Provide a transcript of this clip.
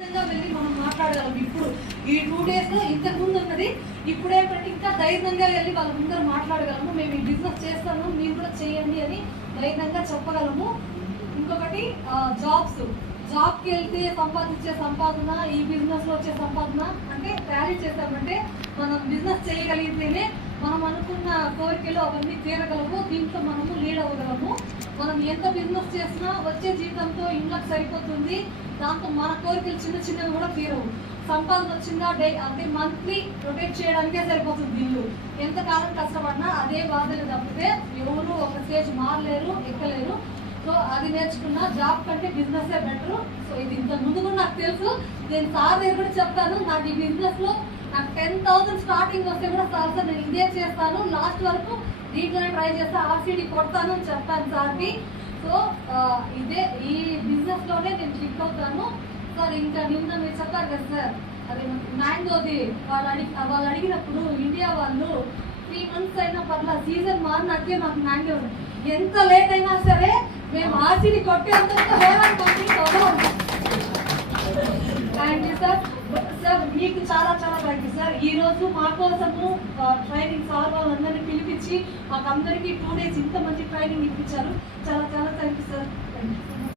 వెళ్ళి మనం మాట్లాడగలం. ఇప్పుడు ఈ 2 days ఇంతకు ముందు ఉన్నది, ఇప్పుడేంటంటే ఇంకా ధైర్యంగా వెళ్ళి వాళ్ళ ముందర మాట్లాడగలము. మేము ఈ బిజినెస్ చేస్తాము, మీరు కూడా చేయండి అని ధైర్యంగా చెప్పగలము. ఇంకొకటి జాబ్కి వెళ్తే సంపాదించే సంపాదన, ఈ బిజినెస్లో వచ్చే సంపాదన అంటే టాలీ చేస్తామంటే మనం బిజినెస్ చేయగలిగితేనే మనం అనుకున్న కోరికలు అవన్నీ తీరగలము. దీంట్లో మనము లీడ్ అవ్వగలము. మనం ఎంత బిజినెస్ చేసినా వచ్చే జీతంతో ఇంట్లోకి సరిపోతుంది. దాంతో మన కోరికలు చిన్న చిన్నవి కూడా తీరవు. సంపాదన వచ్చిందా అంటే మంత్లీ రొటేట్ చేయడానికే సరిపోతుంది ఇల్లు. ఎంతకాలం కష్టపడినా అదే బాధలు తప్పితే ఎవరు ఒక స్టేజ్ మారలేరు, ఎక్కలేరు. సో అది నేర్చుకున్నా. జాబ్ కంటే బిజినెస్ బెటర్. సో ఇది ఇంత ముందు కూడా నాకు తెలుసు. నేను సార్ దగ్గర కూడా చెప్తాను, నాకు ఈ బిజినెస్ లో నాకు 10,000 స్టార్టింగ్ వస్తే కూడా సార్ నేను ఇదే చేస్తాను, లాస్ట్ వరకు దీంట్లోనే ట్రై చేస్తా, RCD కొడతాను అని చెప్పాను సార్కి. సో ఇదే ఈ బిజినెస్ లోనే నేను క్లిక్ అవుతాను సార్. ఇంకా నిన్న మీరు చెప్పారు కదా సార్, అది మ్యాంగోది వాళ్ళు అడిగినప్పుడు ఇండియా వాళ్ళు 3 months అయినా పర్లా, సీజన్ మారినాకే నాకు మ్యాంగో ఎంత లేట్ అయినా సరే మేము RCD కొట్టేందుకు కంప్లీట్ అవ్వడం. Thank you sir. సార్ మీకు చాలా చాలా థ్యాంక్ యూ సార్. ఈ రోజు మా కోసము ట్రైనింగ్ సార్ వాళ్ళందరినీ పిలిపించి మాకు అందరికీ 2 days ఇంత మంచి ట్రైనింగ్ ఇప్పించారు. చాలా చాలా thank you sir. Thank you.